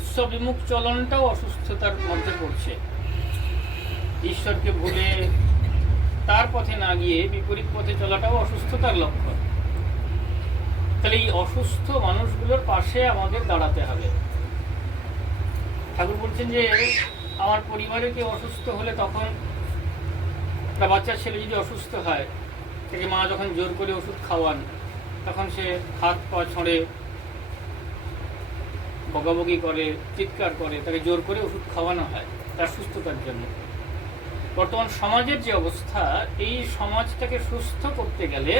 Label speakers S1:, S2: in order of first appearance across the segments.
S1: উৎস বিমুখ চলনটাও অসুস্থতার মধ্যে পড়ছে। ঈশ্বরকে ভুলে তার পথে না গিয়ে বিপরীত পথে চলাটাও অসুস্থতার লক্ষণ। তাহলে এই অসুস্থ মানুষগুলোর পাশে আমাদের দাঁড়াতে হবে। ঠাকুর বলছেন যে, আমার পরিবারে কেউ অসুস্থ হলে তখন একটা বাচ্চার ছেলে যদি অসুস্থ হয়, তাকে মা যখন জোর করে ওষুধ খাওয়ান, তখন সে হাত পা ছড়ে বকাবকি করে, চিৎকার করে, তাকে জোর করে ওষুধ খাওয়ানো হয় তার সুস্থতার জন্য। বর্তমান সমাজের যে অবস্থা, এই সমাজটাকে সুস্থ করতে গেলে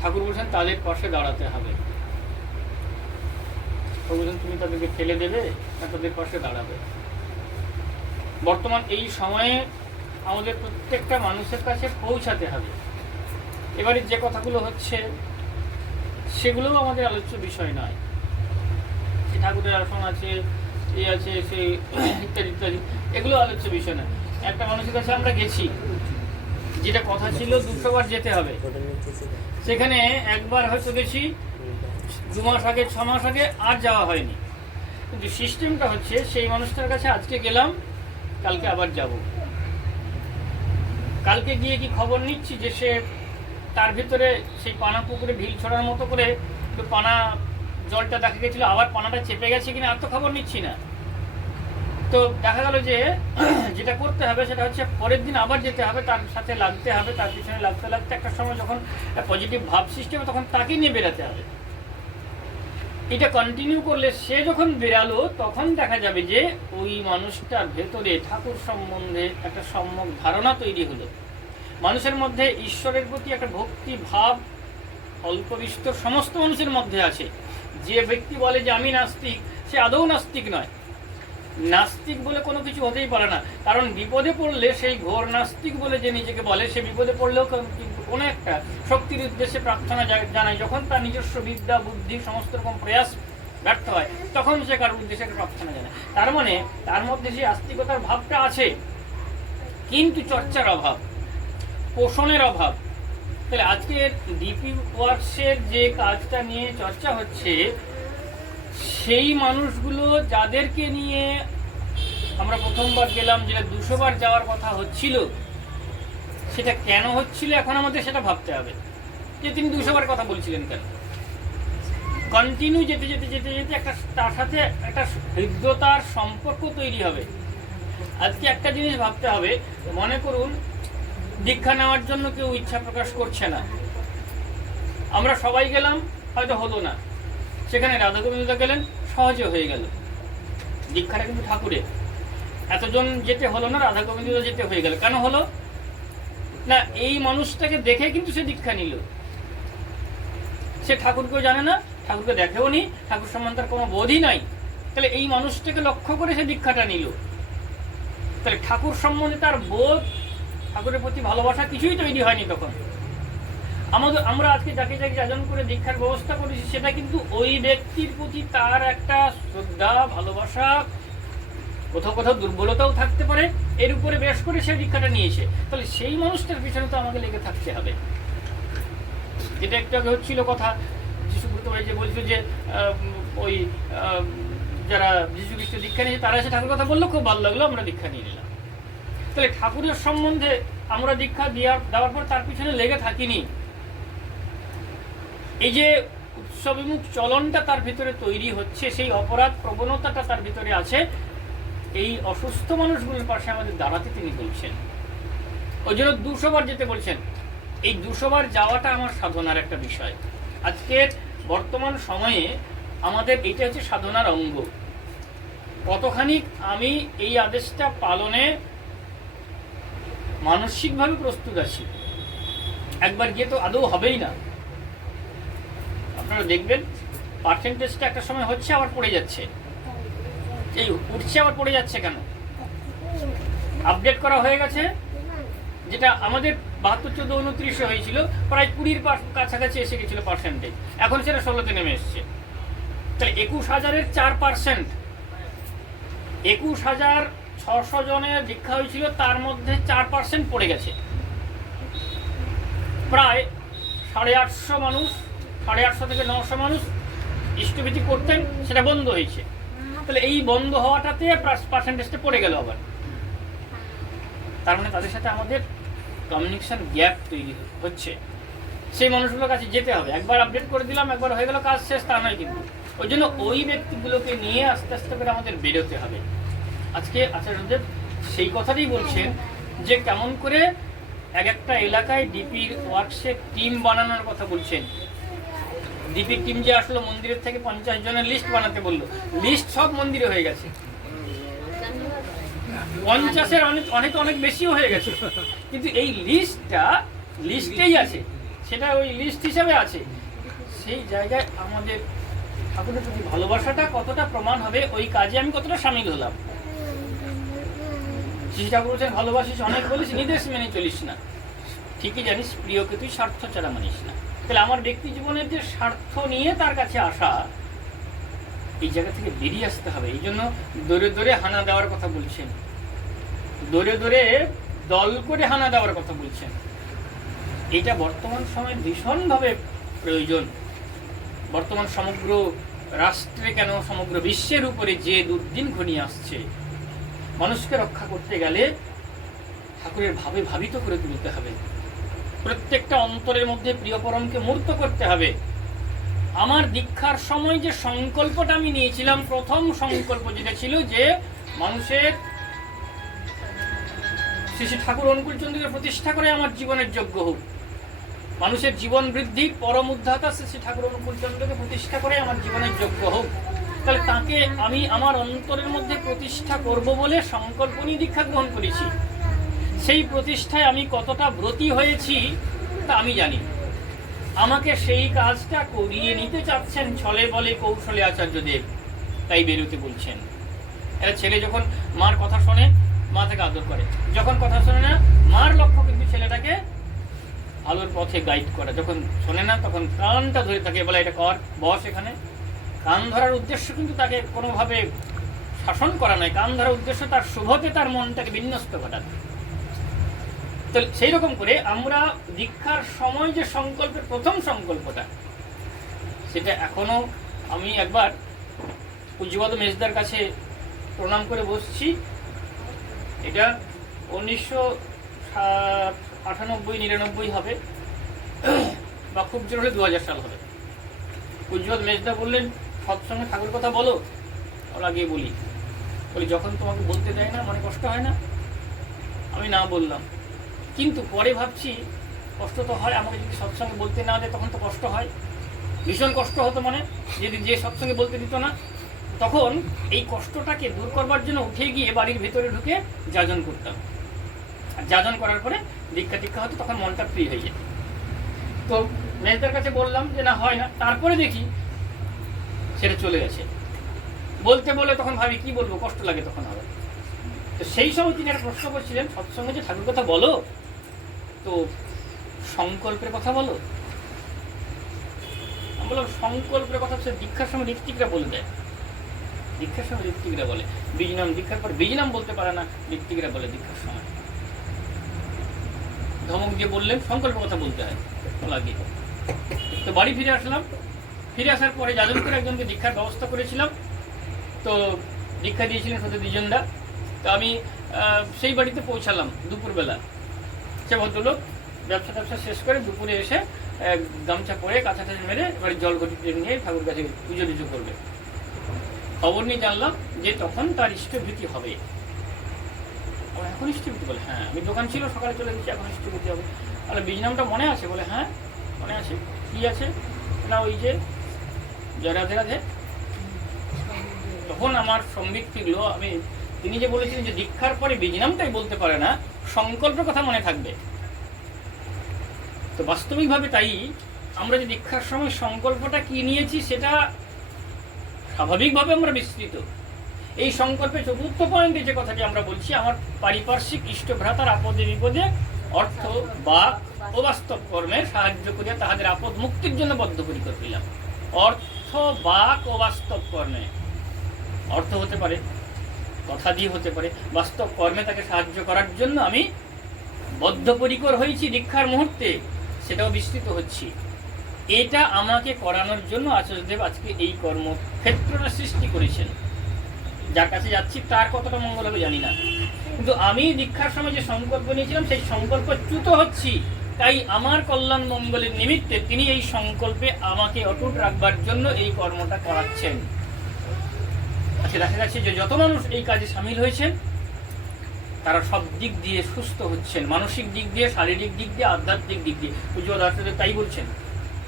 S1: ঠাকুর বলছেন তাদের পাশে দাঁড়াতে হবে। তুমি তাদেরকে ফেলে দেবে, না তাদের পাশে দাঁড়াবে? বর্তমান এই সময়ে আমাদের প্রত্যেকটা মানুষের কাছে পৌঁছাতে হবে। এবারে যে কথাগুলো হচ্ছে, সেগুলোও আমাদের আলোচ্য বিষয় নয়। ঠাকুরের আসন আছে এই আছে, সে ইত্যাদি ইত্যাদি। এগুলো আলোচ্য বিষয় নয়। একটা মানুষের কাছে আমরা গেছি। যেটা কথা ছিল দুশো বার যেতে হবে। সেখানে একবার হয়তো গেছি, দু মাস আগে, ছ মাস আগে আর যাওয়া হয়নি। কিন্তু সিস্টেমটা হচ্ছে, সেই মানুষটার কাছে আজকে গেলাম, কালকে আবার যাব। কালকে গিয়ে কি খবর নিচ্ছি যে সে তার ভিতরে সেই পানা পুকুরে ঢিল ছড়ার মতো করে পানা জলটা দেখা গেছিল, আবার পানাটা চেপে গেছে কিনা আর তো খবর নিচ্ছি না। তো দেখা গেল যে, যেটা করতে হবে সেটা হচ্ছে পরের দিন আবার যেতে হবে, তার সাথে লাগতে হবে, তার পিছনে লাগতে লাগতে একটা সময় যখন পজিটিভ ভাব হবে তখন তাকে নিয়ে বেরাতে হবে। এটা কন্টিনিউ করলে সে যখন বেরালো তখন দেখা যাবে যে ওই মানুষটার ভেতরে ঠাকুর সম্বন্ধে একটা সম্যক ধারণা তৈরি হলো। মানুষের মধ্যে ঈশ্বরের প্রতি একটা ভক্তি ভাব অল্প বিস্তর সমস্ত মানুষের মধ্যে আছে। যে ব্যক্তি বলে যে আমি নাস্তিক, সে আদৌ নাস্তিক নয়। নাস্তিক বলে কোনো কিছু হতেই পারে না। কারণ বিপদে পড়লে সেই ঘোর নাস্তিক বলে যে নিজেকে বলে, সে বিপদে পড়লেও কোন- একটা শক্তির উদ্দেশ্যে প্রার্থনা জানায়। যখন তার নিজস্ব বিদ্যা, বুদ্ধি, সমস্ত রকম প্রয়াস ব্যর্থ হয়, তখন সে কারোর উদ্দেশ্যে প্রার্থনা জানায়। তার মানে তার মধ্যে সেই আস্তিকতার ভাবটা আছে, কিন্তু চর্চার অভাব, পোষণের অভাব। তাহলে আজকের ডিপি ওয়ার্কসের যে কাজটা নিয়ে চর্চা হচ্ছে, সেই মানুষগুলো যাদেরকে নিয়ে আমরা প্রথমবার গেলাম, যেটা দুশোবার যাওয়ার কথা হচ্ছিল, সেটা কেন হচ্ছিল এখন আমাদের সেটা ভাবতে হবে। যে তিনি দুশোবার কথা বলছিলেন কেন? কন্টিনিউ যেতে যেতে যেতে যেতে একটা, তার সাথে একটা হৃদ্যতার সম্পর্ক তৈরি হবে। আজকে একটা জিনিস ভাবতে হবে, মনে করুন দীক্ষা নেওয়ার জন্য কেউ ইচ্ছা প্রকাশ করছে না। আমরা সবাই গেলাম, হয়তো হলো না। সেখানে রাধা গোবিন্দা গেলেন, সহজে হয়ে গেল। দীক্ষাটা কিন্তু ঠাকুরের। এতজন যেতে হলো না রাধা গোবিন্দ যেতে হয়ে গেল। কেন হলো? না, এই মানুষটাকে দেখে কিন্তু সে দীক্ষা নিল। সে ঠাকুরকেও জানে না, ঠাকুরকে দেখেও নি, ঠাকুর সম্বন্ধে তার কোনো বোধই নাই। তাহলে এই মানুষটাকে লক্ষ্য করে সে দীক্ষাটা নিল। তাহলে ঠাকুর সম্বন্ধে তার বোধ ঠাকুরের প্রতি ভালোবাসা কিছুই তৈরি হয়নি তখন। আমাদের আমরা আজকে যাকে যাকে যাজন করে দীক্ষার ব্যবস্থা করেছি, সেটা কিন্তু ওই ব্যক্তির প্রতি তার একটা শ্রদ্ধা, ভালোবাসা, কোথাও কোথাও দুর্বলতাও থাকতে পারে। এর উপরে বেশ করে সে দীক্ষাটা নিয়েছে। তাহলে সেই মানুষটার পিছনে তো আমাকে লেগে থাকতে হবে। যেটা একটু আগে হচ্ছিল কথা ভাই যে বলছিল যে ওই যারা যিশু খ্রিস্ট দীক্ষা নিয়েছে, তারা এসে ঠাকুর কথা বলল, খুব ভালো লাগল, আমরা দীক্ষা নিয়ে নিলাম। তাহলে ঠাকুরের সম্বন্ধে আমরা দীক্ষা দেওয়ার দেওয়ার পর তার পিছনে লেগে থাকিনি। এই যে উৎসবিমুখ চলনটা তার ভিতরে তৈরি হচ্ছে, সেই অপরাধ প্রবণতাটা তার ভিতরে আছে, এই অসুস্থ মানুষগুলোর পাশে আমাদের দাঁড়াতে তিনি বলছেন। ওই জন্য দুশোবার যেতে বলছেন। এই দুশোবার যাওয়াটা আমার সাধনার একটা বিষয়। আজকের বর্তমান সময়ে আমাদের এটা হচ্ছে সাধনার অঙ্গ। কতখানি আমি এই আদেশটা পালনে মানসিকভাবে প্রস্তুত আছি। একবার গিয়ে তো আদৌ হবেই না। আপনারা দেখবেন পার্সেন্টেজটা একটা সময় হচ্ছে, আবার পড়ে যাচ্ছে। এই উঠছে, আবার পড়ে যাচ্ছে কেন? আপডেট করা হয়ে গেছে, যেটা আমাদের বাহাত্তর, চোদ্দ, উনত্রিশে হয়েছিল, প্রায় কুড়ির কাছাকাছি এসে গেছিল পার্সেন্টেজ এখন সেটা ষোলোতে নেমে এসছে। তাহলে একুশ হাজারের চার পার্সেন্ট একুশ হাজার ছশো জনের দীক্ষা হয়েছিল, তার মধ্যে চার পার্সেন্ট পড়ে গেছে। প্রায় সাড়ে আটশো মানুষ, সাড়ে আটশো থেকে নশো মানুষ ইষ্টভীতি করতেন, সেটা বন্ধ হয়েছে। তাহলে এই বন্ধ হওয়াটাতে পার্সেন্টেজটা পড়ে গেল আবার। তার মানে তাদের সাথে আমাদের কমিউনিকেশন গ্যাপ তৈরি হচ্ছে। সেই মানুষগুলোর কাছে যেতে হবে। একবার আপডেট করে দিলাম, একবার হয়ে গেল কাজ শেষ, তা নয় কিন্তু। ওই জন্য ওই ব্যক্তিগুলোকে নিয়ে আস্তে আস্তে করে আমাদের বেরোতে হবে। আজকে আচার্যদেব সেই কথাটাই বলছেন যে কেমন করে এক একটা এলাকায় ডিপির ওয়ার্কসে টিম বানানোর কথা বলছেন। ডিপির টিম যে আসলো মন্দিরের থেকে পঞ্চাশ জনের লিস্ট বানাতে বলল। লিস্ট সব মন্দিরে হয়ে গেছে। পঞ্চাশের অনেক অনেক অনেক বেশিও হয়ে গেছে। কিন্তু এই লিস্টটা, লিস্টেই আছে। সেটা ওই লিস্ট হিসাবে আছে। সেই জায়গায় আমাদের ঠাকুরের প্রতি ভালোবাসাটা কতটা প্রমাণ হবে, ওই কাজে আমি কতটা সামিল হলাম। ঠাকুর বলছেন ভালোবাসিস অনেক বলিস, নির্দেশ মেনে চলিস না। ঠিকই জানিস, প্রিয়কে তুই স্বার্থ ছাড়া মানিস না। তাহলে আমার ব্যক্তি জীবনের যে স্বার্থ নিয়ে তার কাছে আসা, এই জায়গা থেকে বেরিয়ে আসতে হবে। এই জন্য দৌড়ে দৌড়ে হানা দেওয়ার কথা বলছেন। দৌড়ে দৌড়ে দল করে হানা দেওয়ার কথা বলছেন। এটা বর্তমান সময়ে ভীষণভাবে প্রয়োজন। বর্তমান সমগ্র রাষ্ট্রে কেন, সমগ্র বিশ্বের উপরে যে দুর্দিন ঘনিয়ে আসছে মানুষকে রক্ষা করতে গেলে ঠাকুরের ভাবে ভাবিত করে তুলতে হবে। প্রত্যেকটা অন্তরের মধ্যে প্রিয়পরমকে মূর্ত করতে হবে। আমার দীক্ষার সময় যে সংকল্পটা আমি নিয়েছিলাম, প্রথম সংকল্প যেটা ছিল যে মানুষের শ্রী শ্রী ঠাকুর অনুকূল চন্দ্রকে প্রতিষ্ঠা করে আমার জীবনের যোগ্য হোক। মানুষের জীবন বৃদ্ধি, পরম উদ্ধাতা শ্রী ঠাকুর অনুকূল চন্দ্রকে প্রতিষ্ঠা করে আমার জীবনের যোগ্য হোক। তাহলে তাকে আমি আমার অন্তরের মধ্যে প্রতিষ্ঠা করব বলে সংকল্প নিয়ে দীক্ষা গ্রহণ করেছি। সেই প্রতিষ্ঠায় আমি কতটা ব্রতী হয়েছি তা আমি জানি। আমাকে সেই কাজটা করিয়ে নিতে চাচ্ছেন ছলে বলে কৌশলে আচার্যদেব তাই বেরোতে বলছেন। একটা ছেলে যখন মার কথা শোনে, মা থেকে আদর করে। যখন কথা শোনে না, মার লক্ষ্য কিন্তু ছেলেটাকে আলোর পথে গাইড করা। যখন শোনে না, তখন কানটা ধরে তাকে বলে, এটা কর, বস এখানে। কান ধরার উদ্দেশ্য কিন্তু তাকে কোনোভাবে শাসন করা নয়। কান ধরার উদ্দেশ্য তার শুভতে তার মনটাকে বিন্যস্ত ঘটানো তো সেই রকম করে আমরা দীক্ষার সময় যে সংকল্পের প্রথম সংকল্পটা, সেটা এখনও আমি একবার পূজ্যবাদ মেজদার কাছে প্রণাম করে বসছি। এটা উনিশশো আটানব্বই, নিরানব্বই হবে বা খুব জোর হলে দু হাজার সাল হবে। পূজ্যবাদ মেজদা বললেন সৎসঙ্গে ঠাকুর কথা বলো, ওরা গিয়ে বলি। বলি, যখন তোমাকে বলতে দেয় না, মনে কষ্ট হয় না? আমি না বললাম। কিন্তু পরে ভাবছি, কষ্ট তো হয়, আমাকে যদি সৎসঙ্গে বলতে না দেয়, তখন তো কষ্ট হয়। ভীষণ কষ্ট হতো মানে যদি যে সৎসঙ্গে বলতে দিত না, তখন এই কষ্টটাকে দূর করবার জন্য উঠে গিয়ে বাড়ির ভেতরে ঢুকে যাজন করতাম। আর যাজন করার পরে দীক্ষা দীক্ষা হতো, তখন মনটা ফ্রি হয়ে যেত। তো মেজদার কাছে বললাম যে, না, হয় না। তারপরে দেখি সেটা চলে গেছে। বলতে বলে তখন ভাবি, কি বলব, কষ্ট লাগে তখন আবার। তো সেই সময় তিনি একটা প্রশ্ন করছিলেন, সৎসঙ্গে যে ঠাকুর কথা বলো, তো সংকল্পের কথা বলো? আমি বললাম, সংকল্পের কথা হচ্ছে দীক্ষার সময় ঋত্বিকরা বলে দেয়। দীক্ষার সময় ঋত্বিকরা বলে। বীজ নাম দীক্ষার পর বীজ নাম বলতে পারে না, ঋত্বিকরা বলে দীক্ষার সময়। ধমক দিয়ে বললেন সংকল্প কথা বলতে হয়। লাগে। তো বাড়ি ফিরে আসলাম। ফিরে আসার পরে করে একজনকে দীক্ষার ব্যবস্থা করেছিলাম। তো দীক্ষা দিয়েছিলেন সত্যি দুজনদা। তো আমি সেই বাড়িতে পৌঁছালাম দুপুরবেলা। সে ভদ্রলোক ব্যবসা ট্যাবসা শেষ করে দুপুরে এসে গামছা পরে কাঁচা টাচা মেরে এবার জল ঘটিতে নিয়ে ঠাকুর কাছে পুজো টুজো করবে। খবর নিয়ে জানলাম যে তখন তার ইষ্টভীতি হবে। ও এখন ইষ্টভীতি বলে হ্যাঁ আমি দোকান ছিল, সকালে চলে গেছি, এখন ইষ্টভীতি হবে। তাহলে বীজ নামটা মনে আছে? বলে হ্যাঁ মনে আছে। কি আছে? না, ওই যে জয় রাধে রাধে তখন আমার সংগীত ফিরলো আমি, তিনি যে বলেছিলেন যে দীক্ষার পরে বীজ নামটাই বলতে পারে না, সংকল্পের কথা মনে থাকবে। তো বাস্তবিকভাবে তাই, আমরা যে দীক্ষার সময় সংকল্পটা কি নিয়েছি, সেটা স্বাভাবিকভাবে আমরা বিস্তৃত। এই সংকল্পে চতুর্থ পয়েন্টে যে কথাটি আমরা বলছি, আমার পারিপার্শ্বিক ইষ্টভ্রাতার আপদে বিপদে অর্থ বা ও বাস্তব কর্মের সাহায্য করিয়া তাহাদের আপদ মুক্তির জন্য বদ্ধপরিকর হইলাম। অর্থ বাক ও বাস্তব কর্মে। অর্থ হতে পারে, কথা দিয়ে হতে পারে, বাস্তব কর্মে তাকে সাহায্য করার জন্য আমি বদ্ধপরিকর হয়েছি দীক্ষার মুহূর্তে, সেটাও বিস্তৃত হচ্ছি। এটা আমাকে করানোর জন্য আচার্যদেব আজকে এই কর্মক্ষেত্রটা সৃষ্টি করেছেন। যার কাছে যাচ্ছি তার কতটা মঙ্গল হবে জানি না। কিন্তু আমি দীক্ষার সময় যে সংকল্প নিয়েছিলাম, সেই সংকল্প চ্যুত হচ্ছি। তাই আমার কল্যাণ মঙ্গলের নিমিত্তে তিনি এই সংকল্পে আমাকে অটুট রাখবার জন্য এই কর্মটা করাচ্ছেন। আচ্ছা দেখা যাচ্ছে যে যত মানুষ এই কাজে সামিল হয়েছেন, তারা সব দিক দিয়ে সুস্থ হচ্ছেন, মানসিক দিক দিয়ে, শারীরিক দিক দিয়ে, আধ্যাত্মিক দিক দিয়ে। পুজো দাসদের তাই বলছেন।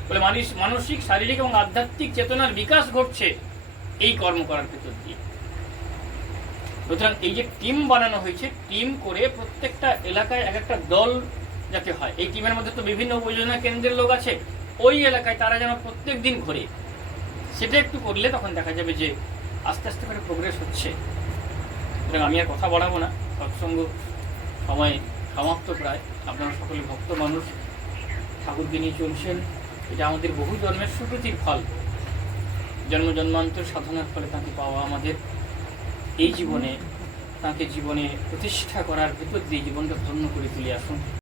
S1: বলে মানুষ, মানসিক, শারীরিক এবং আধ্যাত্মিক চেতনার বিকাশ ঘটছে এই কর্ম করার ভেতর দিয়ে। সুতরাং এই যে টিম বানানো হয়েছে, টিম করে প্রত্যেকটা এলাকায় এক একটা দল যাতে হয়। এই টিমের মধ্যে তো বিভিন্ন উপযোজনা কেন্দ্রের লোক আছে। ওই এলাকায় তারা যেন প্রত্যেক দিন ঘোরে। সেটা একটু করলে তখন দেখা যাবে যে আস্তে আস্তে করে প্রোগ্রেস হচ্ছে। সুতরাং আমি আর কথা বাড়াবো না। সৎসঙ্গ সময় সমাপ্ত প্রায়। আপনারা সকলে ভক্ত মানুষ। ঠাকুরকে নিয়ে চলছেন। এটা আমাদের বহু জন্মের সুকৃতির ফল। জন্ম জন্মান্তর সাধনার ফলে তাকে পাওয়া আমাদের এই জীবনে, তাকে জীবনে প্রতিষ্ঠা করার ভিতর দিয়ে জীবনটা ধন্য করে তুলে আসুন।